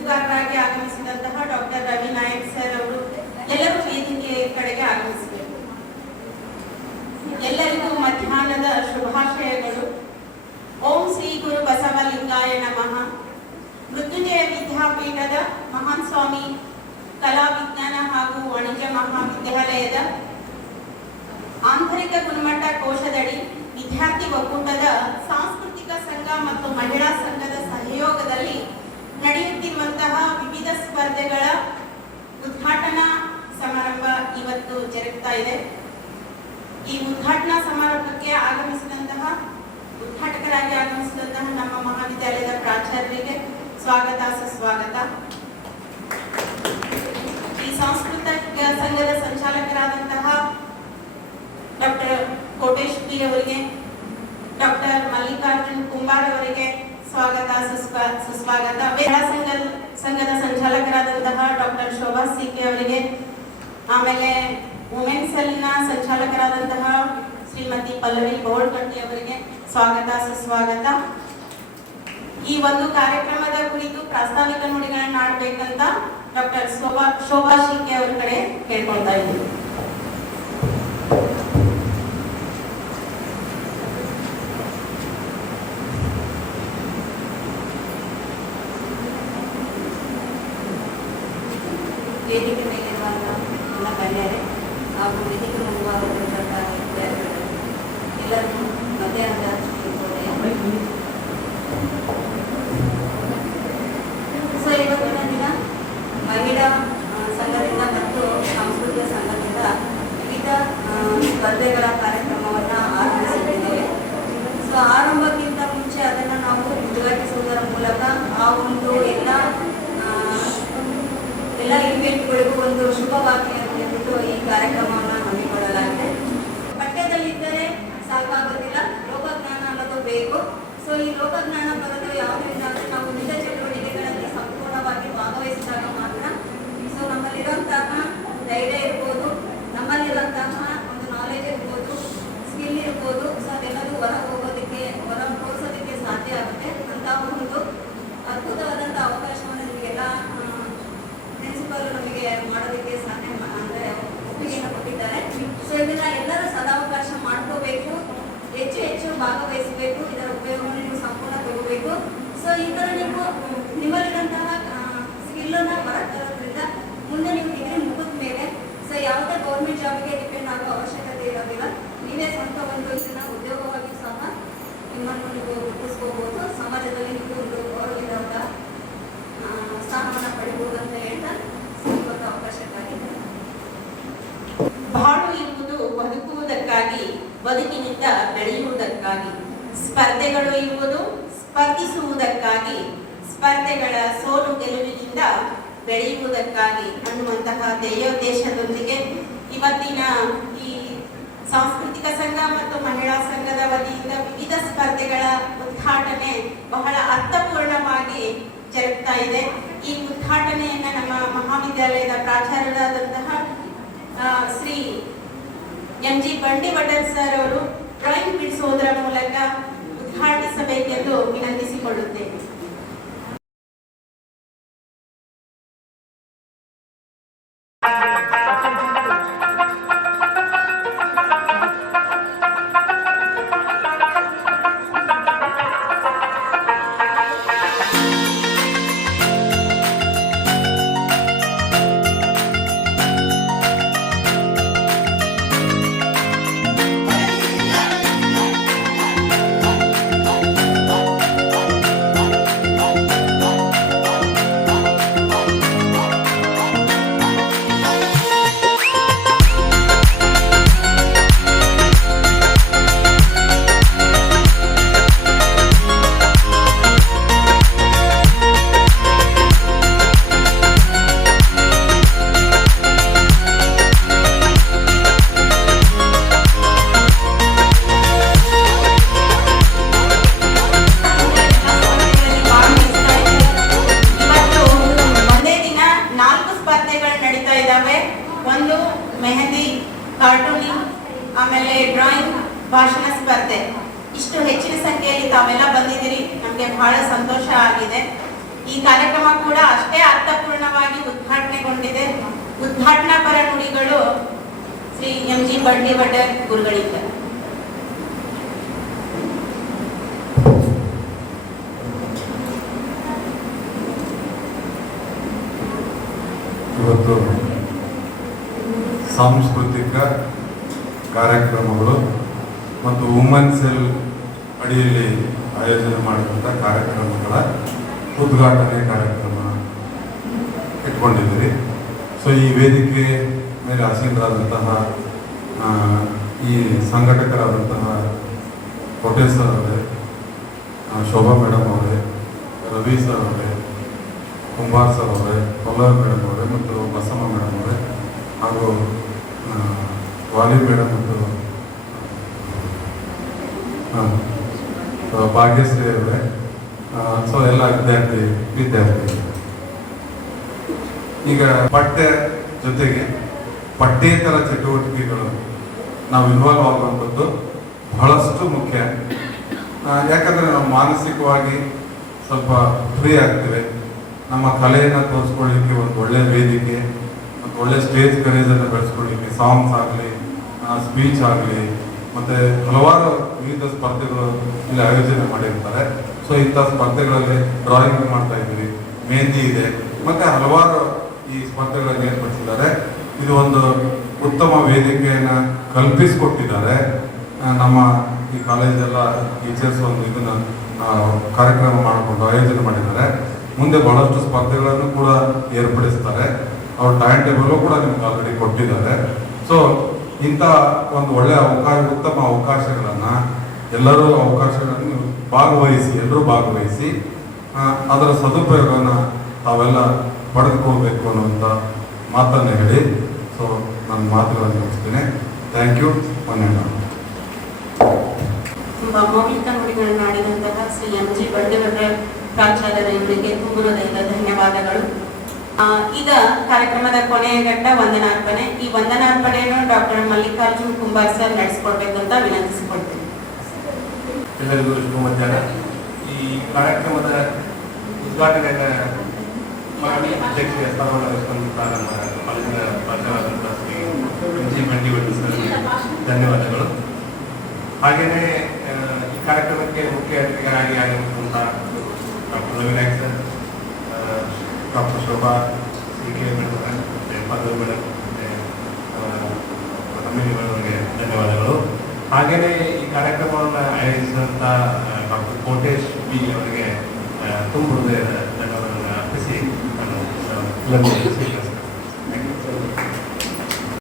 ತೀರ್ಪುಗಾರರಾಗಿ ಆಗಮಿಸಿದಂತಹ doctor Ravi Nayak sir ಅವರು ಎಲ್ಲರೂ ವೇದಿಕೆ ಕಡೆಗೆ ಆಗಮಿಸಬೇಕು. ಎಲ್ಲರಿಗೂ ಮಧ್ಯಾಹ್ನದ ಶುಭಾಶಯಗಳು. ಓಂ ಶ್ರೀ ಗುರು ಬಸವಲಿಂಗಾಯ ನಮಃ. ಮೃತ್ಯುಂಜಯ ವಿದ್ಯಾಪೀಠದ ಮಹಾನ್ ಸ್ವಾಮಿ ಕಲಾ ವಿಜ್ಞಾನ ಹಾಗೂ ವಾಣಿಜ್ಯ ಮಹಾವಿದ್ಯಾಲಯದ ಆಂತರಿಕ ಗುಣಮಟ್ಟ ಕೋಶದಡಿ ವಿದ್ಯಾರ್ಥಿ ಒಕ್ಕೂಟದ ಸಾಂಸ್ಕೃತಿಕ ಸಂಘ ಮತ್ತು ಮಹಿಳಾ ಸಂಘದ ಸಹಯೋಗದಲ್ಲಿ ನಡೆಯುತ್ತಿರುವಂತಹ ವಿವಿಧ ಸ್ಪರ್ಧೆಗಳ ಉದ್ಘಾಟನಾ ಸಮಾರಂಭ ಇವತ್ತು ಜರುಗ್ತಾ ಇದೆ. ಈ ಉದ್ಘಾಟನಾ ಸಮಾರಂಭಕ್ಕೆ ಉದ್ಘಾಟಕರಾಗಿ ಆಗಮಿಸಿದಂತಹ ನಮ್ಮ ಮಹಾವಿದ್ಯಾಲಯದ ಪ್ರಾಚಾರ್ಯರಿಗೆ ಸ್ವಾಗತ ಸುಸ್ವಾಗತ. ಈ ಸಾಂಸ್ಕೃತಿಕ ಸಂಘದ ಸಂಚಾಲಕರಾದಂತಹ ಡಾಕ್ಟರ್ ಕೋಟೇಶ್ ಪಿ ಅವರಿಗೆ, ಡಾಕ್ಟರ್ ಮಲ್ಲಿಕಾರ್ಜುನ್ ಕುಂಬಾರ್ ಅವರಿಗೆ ಸ್ವಾಗತ ಸುಸ್ವಾಗತ. ಮಹಿಳಾ ಸಂಘದ ಸಂಚಾಲಕರಾದಂತಹ ಡಾಕ್ಟರ್ ಶೋಭಾ ಸಿಕೆ ಅವರಿಗೆ, ಆಮೇಲೆ ವುಮೆನ್ಸ್ ಸೆಲ್ನ ಸಂಚಾಲಕರಾದಂತಹ ಶ್ರೀಮತಿ ಪಲ್ಲವಿ ಗೋಳ್ಕಟ್ಟಿ ಅವರಿಗೆ ಸ್ವಾಗತ ಸುಸ್ವಾಗತ. ಈ ಒಂದು ಕಾರ್ಯಕ್ರಮದ ಕುರಿತು ಪ್ರಾಸ್ತಾವಿಕ ನುಡಿಗಳನ್ನ ಆಡಬೇಕಂತ ಡಾಕ್ಟರ್ ಶೋಭಾ ಸಿಕೆ ಅವರ ಕಡೆ ಕೇಳ್ಕೊಳ್ತಾ ಇದ್ದೀವಿ. ವೇದಿಕೆ ಮೇಲಿರುವಂಥ ಎಲ್ಲ ಗಣ್ಯರೇ ಹಾಗೂ ವೇದಿಕೆ ಮುಂಭಾಗದಲ್ಲಿರುವಂಥ ವಿದ್ಯಾರ್ಥಿಗಳು ಎಲ್ಲರಿಗೂ ಮಧ್ಯಾಹ್ನದ ಶುಭೋದಯ. ಸೊ ಇವತ್ತಿನ ದಿನ ಮಹಿಳಾ ಸಂಘದಿಂದ ಮತ್ತು ಸಾಂಸ್ಕೃತಿಕ ಸಂಘದಿಂದ ವಿವಿಧ ಸ್ಪರ್ಧೆಗಳ ಕಾರ್ಯಕ್ರಮವನ್ನು ಆರಂಭಿಸುತ್ತಿದ್ದೇವೆ. ಸೊ ಆರಂಭಕ್ಕಿಂತ ಮುಂಚೆ ಅದನ್ನು ನಾವು ಉದ್ಘಾಟಿಸುವುದರ ಮೂಲಕ ಆ ಒಂದು ಎಲ್ಲ ಇವೆಂಟ್ಗಳಿಗೂ ಒಂದು ಶುಭವಾಕ್ಯ ನೀಡಿಬಿಟ್ಟು ಈ ಕಾರ್ಯಕ್ರಮವನ್ನು ಹಮ್ಮಿಕೊಳ್ಳಲಾಗಿದೆ. ಪಠ್ಯದಲ್ಲಿದ್ದರೆ ಸಾಕಾಗೋದಿಲ್ಲ, ಲೋಕಜ್ಞಾನ ಅನ್ನೋದು ಬೇಕು. ಸೊ ಈ ಲೋಕಜ್ಞಾನ ಬರೋದು ಯಾವುದರಿಂದ ಅಂದರೆ ನಾವು ವಿವಿಧ ಚಟುವಟಿಕೆಗಳಲ್ಲಿ ಸಂಪೂರ್ಣವಾಗಿ ಭಾಗವಹಿಸಿದಾಗ ಮಾತ್ರ. ಸೊ ನಮ್ಮಲ್ಲಿರುವಂತಹ ಧೈರ್ಯ ಇರ್ಬೋದು, ನಮ್ಮಲ್ಲಿರುವಂತಹ ಒಂದು ನಾಲೆಜ್ ಇರ್ಬೋದು, ಸ್ಕಿಲ್ ಇರ್ಬೋದು. ಸೊ ಅದೆಲ್ಲರೂ ಹೊರ ತೋರಿಸೋದಕ್ಕೆ ಸಾಧ್ಯ ಆಗುತ್ತೆ. ಅಂತಹ ಒಂದು ಅದ್ಭುತವಾದಂಥ ಅವಕಾಶವನ್ನು ನಿಮಗೆಲ್ಲ ಪ್ರಿನ್ಸಿಪಲ್ ನಮಗೆ ಮಾಡೋದಕ್ಕೆ ಸಾಧ್ಯ ಅಂದರೆ ಒಪ್ಪಿಗೆಯನ್ನು ಕೊಟ್ಟಿದ್ದಾರೆ. ಸೊ ಇದನ್ನ ಎಲ್ಲರೂ ಸದಾವಕಾಶ ಮಾಡ್ಕೋಬೇಕು, ಹೆಚ್ಚು ಭಾಗವಹಿಸಬೇಕು, ಇದರ ಉಪಯೋಗವನ್ನು ನೀವು ಸಂಪೂರ್ಣ ತಗೋಬೇಕು. ಸೊ ಈ ಥರ ನೀವು ನಿಮ್ಮಲ್ಲಿರುವಂತಹ ಸ್ಕಿಲ್ಲನ್ನು ಹೊರತರೋದ್ರಿಂದ ಮುಂದೆ ನೀವು ಡಿಗ್ರಿ ಮುಗಿದ ಮೇಲೆ ಸೊ ಯಾವುದೇ ಗೌರ್ಮೆಂಟ್ ಜಾಬ್ಗೆ ಡಿಪೆಂಡ್ ಆಗೋ ಅವಶ್ಯಕತೆ ಇರೋದಿಲ್ಲ. ನೀವೇ ಸ್ವಂತ ಒಂದು ಇದನ್ನ ಉದ್ಯೋಗವಾಗಿ ಸಹ ನಿಮ್ಮನ್ನು ನೀವು ಗುರುತಿಸ್ಕೋಬಹುದು. ಸಮಾಜದಲ್ಲಿ ನೀವು ಒಂದು ಗೌರವವಿರುವಂಥ ಸ್ಥಾನವನ್ನು ಪಡಿಬಹುದು ಅಂತ ಹೇಳ್ತಾ ಸಿಗುವಂಥ ಅವಕಾಶಕ್ಕಾಗಿದೆ. ಬಾಳು ಇರುವುದು ಬದುಕುವುದಕ್ಕಾಗಿ, ಬದುಕಿನಿಂದ ಬೆಳೆಯುವುದಕ್ಕಾಗಿ. ಸ್ಪರ್ಧೆಗಳು ಇರುವುದು ಸ್ಪರ್ಧಿಸುವುದಕ್ಕಾಗಿ, ಸ್ಪರ್ಧೆಗಳ ಸೋಲು ಗೆಲುವಿನಿಂದ ಬೆಳೆಯುವುದಕ್ಕಾಗಿ ಅನ್ನುವಂತಹ ಧ್ಯೇಯೋದ್ದೇಶದೊಂದಿಗೆ ಇವತ್ತಿನ ಈ ಸಾಂಸ್ಕೃತಿಕ ಸಂಘ ಮತ್ತು ಮಹಿಳಾ ಸಂಘದ ವತಿಯಿಂದ ವಿವಿಧ ಸ್ಪರ್ಧೆಗಳ ಉದ್ಘಾಟನೆ ಬಹಳ ಅರ್ಥಪೂರ್ಣವಾಗಿ ಜರುಗ್ತಾ ಇದೆ. ಈ ಉದ್ಘಾಟನೆಯನ್ನ ನಮ್ಮ ಮಹಾವಿದ್ಯಾಲಯದ ಪ್ರಾಚಾರ್ಯರಾದಂತಹ ಶ್ರೀ ಎಂ.ಜಿ. ಬಂಡಿವಡ್ಡರ್ ಸರ್ ಅವರು ಡ್ರಾಯಿಂಗ್ ಬಿಡಿಸುವುದರ ಮೂಲಕ ಉದ್ಘಾಟಿಸಬೇಕೆಂದು ವಿನಂತಿಸಿಕೊಳ್ಳುತ್ತೇನೆ. ಭಾಷಣ ಸ್ಪರ್ಧೆ. ಇಷ್ಟು ಹೆಚ್ಚಿನ ಸಂಖ್ಯೆಯಲ್ಲಿ ತಾವೆಲ್ಲ ಬಂದಿದ್ದೀರಿ, ನಮಗೆ ಬಹಳ ಸಂತೋಷ ಆಗಿದೆ. ಈ ಕಾರ್ಯಕ್ರಮ ಕೂಡ ಅಷ್ಟೇ ಅರ್ಥಪೂರ್ಣವಾಗಿ ಉದ್ಘಾಟನೆಗೊಂಡಿದೆ. ಉದ್ಘಾಟನಾ ಪರ ನುಡಿಗಳು ಶ್ರೀ ಎಂ.ಜಿ. ಬಂಡಿವಡ್ಡ ಗುರುಗಳಿದ್ದಾರೆ. ಇವತ್ತು ಸಾಂಸ್ಕೃತಿಕ ಕಾರ್ಯಕ್ರಮಗಳು ಮತ್ತು ವುಮೆನ್ ಸೆಲ್ ಅಡಿಯಲ್ಲಿ ಆಯೋಜನೆ ಮಾಡಿದಂಥ ಕಾರ್ಯಕ್ರಮಗಳ ಉದ್ಘಾಟನೆ ಕಾರ್ಯಕ್ರಮ ಇಟ್ಕೊಂಡಿದ್ದೀರಿ. ಸೊ ಈ ವೇದಿಕೆ ಮೇಲೆ ಆಸೀನರಾದಂತಹ ಈ ಸಂಘಟಕರಾದಂತಹ ಕೋಟೇಶ್ ಸರ್ ಅವರೇ, ಶೋಭಾ ಮೇಡಮ್ ಅವರೇ, ರವಿ ಸರ್ ಅವರೇ, ಕುಂಬಾರ್ ಸರ್ ಅವರೇ, ಕೊಲ್ಲರ್ ಮೇಡಮ್ ಅವರೇ ಮತ್ತು ಬಸಮ್ಮ ಮೇಡಮ್ ಅವರೇ ಹಾಗೂ ವಾಲಿ ಮೇಡಮ್ ಮತ್ತು ಭಾಗ್ಯಶ್ರೀ ಅವರೇ, ಸೊ ಎಲ್ಲ ವಿದ್ಯಾರ್ಥಿ ಈಗ ಪಠ್ಯ ಜೊತೆಗೆ ಪಠ್ಯೇತರ ಚಟುವಟಿಕೆಗಳು ನಾವು ಇನ್ವಾಲ್ವ್ ಆಗುವಂಥದ್ದು ಬಹಳಷ್ಟು ಮುಖ್ಯ. ಯಾಕಂದರೆ ನಾವು ಮಾನಸಿಕವಾಗಿ ಸ್ವಲ್ಪ ಫ್ರೀ ಆಗ್ತೇವೆ. ನಮ್ಮ ಕಲೆಯನ್ನು ತೋರಿಸ್ಕೊಳ್ಳಿಕ್ಕೆ ಒಂದು ಒಳ್ಳೆಯ ವೇದಿಕೆ ಮತ್ತು ಒಳ್ಳೆಯ ಸ್ಟೇಜ್ ಕರೇಜನ್ನು ಬೆಳೆಸ್ಕೊಳ್ಳಿಕ್ಕೆ ಸಾಂಗ್ಸ್ ಆಗಲಿ, ಸ್ಪೀಚ್ ಆಗಲಿ ಮತ್ತು ಹಲವಾರು ವಿವಿಧ ಸ್ಪರ್ಧೆಗಳು ಇಲ್ಲಿ ಆಯೋಜನೆ ಮಾಡಿರ್ತಾರೆ. ಸೊ ಇಂಥ ಸ್ಪರ್ಧೆಗಳಲ್ಲಿ ಡ್ರಾಯಿಂಗ್ ಮಾಡ್ತಾ ಇದ್ದೀವಿ, ಮೆಹಂದಿ ಇದೆ, ಮತ್ತು ಹಲವಾರು ಈ ಸ್ಪರ್ಧೆಗಳನ್ನು ಏರ್ಪಡಿಸಿದ್ದಾರೆ. ಇದು ಒಂದು ಉತ್ತಮ ವೇದಿಕೆಯನ್ನು ಕಲ್ಪಿಸಿಕೊಟ್ಟಿದ್ದಾರೆ. ನಮ್ಮ ಈ ಕಾಲೇಜೆಲ್ಲ ಟೀಚರ್ಸ್ ಒಂದು ಇದನ್ನು ಕಾರ್ಯಕ್ರಮ ಮಾಡಿಕೊಂಡು ಆಯೋಜನೆ ಮಾಡಿದ್ದಾರೆ. ಮುಂದೆ ಬಹಳಷ್ಟು ಸ್ಪರ್ಧೆಗಳನ್ನು ಕೂಡ ಏರ್ಪಡಿಸ್ತಾರೆ. ಅವ್ರ ಟೈಮ್ ಟೇಬಲ್ ಕೂಡ ನಿಮ್ಗೆ ಆಲ್ರೆಡಿ ಕೊಟ್ಟಿದ್ದಾರೆ. ಸೊ ಇಂಥ ಒಂದು ಒಳ್ಳೆಯ ಉತ್ತಮ ಅವಕಾಶಗಳನ್ನು ಎಲ್ಲರೂ ಎಲ್ಲರೂ ಭಾಗವಹಿಸಿ ಅದರ ಸದುಪಯೋಗವನ್ನು ತಾವೆಲ್ಲ ಪಡೆದುಕೊಳ್ಬೇಕು ಅನ್ನುವಂಥ ಮಾತನ್ನು ಹೇಳಿ ಸೊ ನನ್ನ ಮಾತುಗಳನ್ನು ಮುಗಿಸ್ತೇನೆ. Thank you. ತುಂಬಾ ಮೌಲಿಕ ನುಡಿಗಳನ್ನು ಆಡಿದಂತಹ ಶ್ರೀ ಎಂ.ಜಿ. ಬಂಡಿವಡ್ಡ ಪ್ರಾಚಾರ್ಯರಿಗೆ ತುಂಬುವುದರಿಂದ ಧನ್ಯವಾದಗಳು. ಈಗ ಕಾರ್ಯಕ್ರಮದ ಕೊನೆಯ ಘಟ್ಟ ವಂದನಾರ್ಪಣೆ. ಈ ವಂದನಾರ್ಪಣೆಯನ್ನು ಡಾಕ್ಟರ್ ಮಲ್ಲಿಕಾರ್ಜುನ್ ಕುಂಬಾರ್ ಸರ್ ನಡೆಸಿಕೊಡ್ಬೇಕಂತ ವಿನಂತಿಸಿಕೊಳ್ತೀನಿ. ಎಲ್ಲರಿಗೂ ಶುಭ ಮಧ್ಯಾಹ್ನ. ಈ ಕಾರ್ಯಕ್ರಮದ ಉದ್ಘಾಟನೆಯನ್ನು ಮಾಡಿ ಅಧ್ಯಕ್ಷೀಯ ಸ್ಥಾನವನ್ನು ವಹಿಸಿಕೊಂಡಂತಹ ನಮ್ಮ ಕಾಲೇಜಿನ ಪ್ರಾಚಾರ್ಯರಾದಂತಹ ಶ್ರೀ ಎಂ.ಜಿ. ಬಂಡಿವಡ್ಡ ಸರ್ಗೆ ಧನ್ಯವಾದಗಳು. ಹಾಗೆಯೇ ಈ ಕಾರ್ಯಕ್ರಮಕ್ಕೆ ಮುಖ್ಯ ಅತಿಥಿಗಳಾಗಿ ಆಗಿರುವಂಥ doctor Ravi Nayak sir, doctor Shobha, CK. Madam, ಪದವಿ ಮೇಡಮ್, ಅಮ್ಮಿನಿ ಮೇಡಮ್ ಅವರಿಗೆ ಧನ್ಯವಾದಗಳು. ಹಾಗೆಯೇ ಈ ಕಾರ್ಯಕ್ರಮವನ್ನು ಆಯೋಜಿಸಿದಂಥ ಡಾಕ್ಟರ್ ಕೋಟೇಶ್ ಬಿ ಅವರಿಗೆ ತುಂಬ ಹೃದಯದ ಧನ್ಯವಾದಗಳನ್ನು ಅರ್ಪಿಸಿ ನಾನು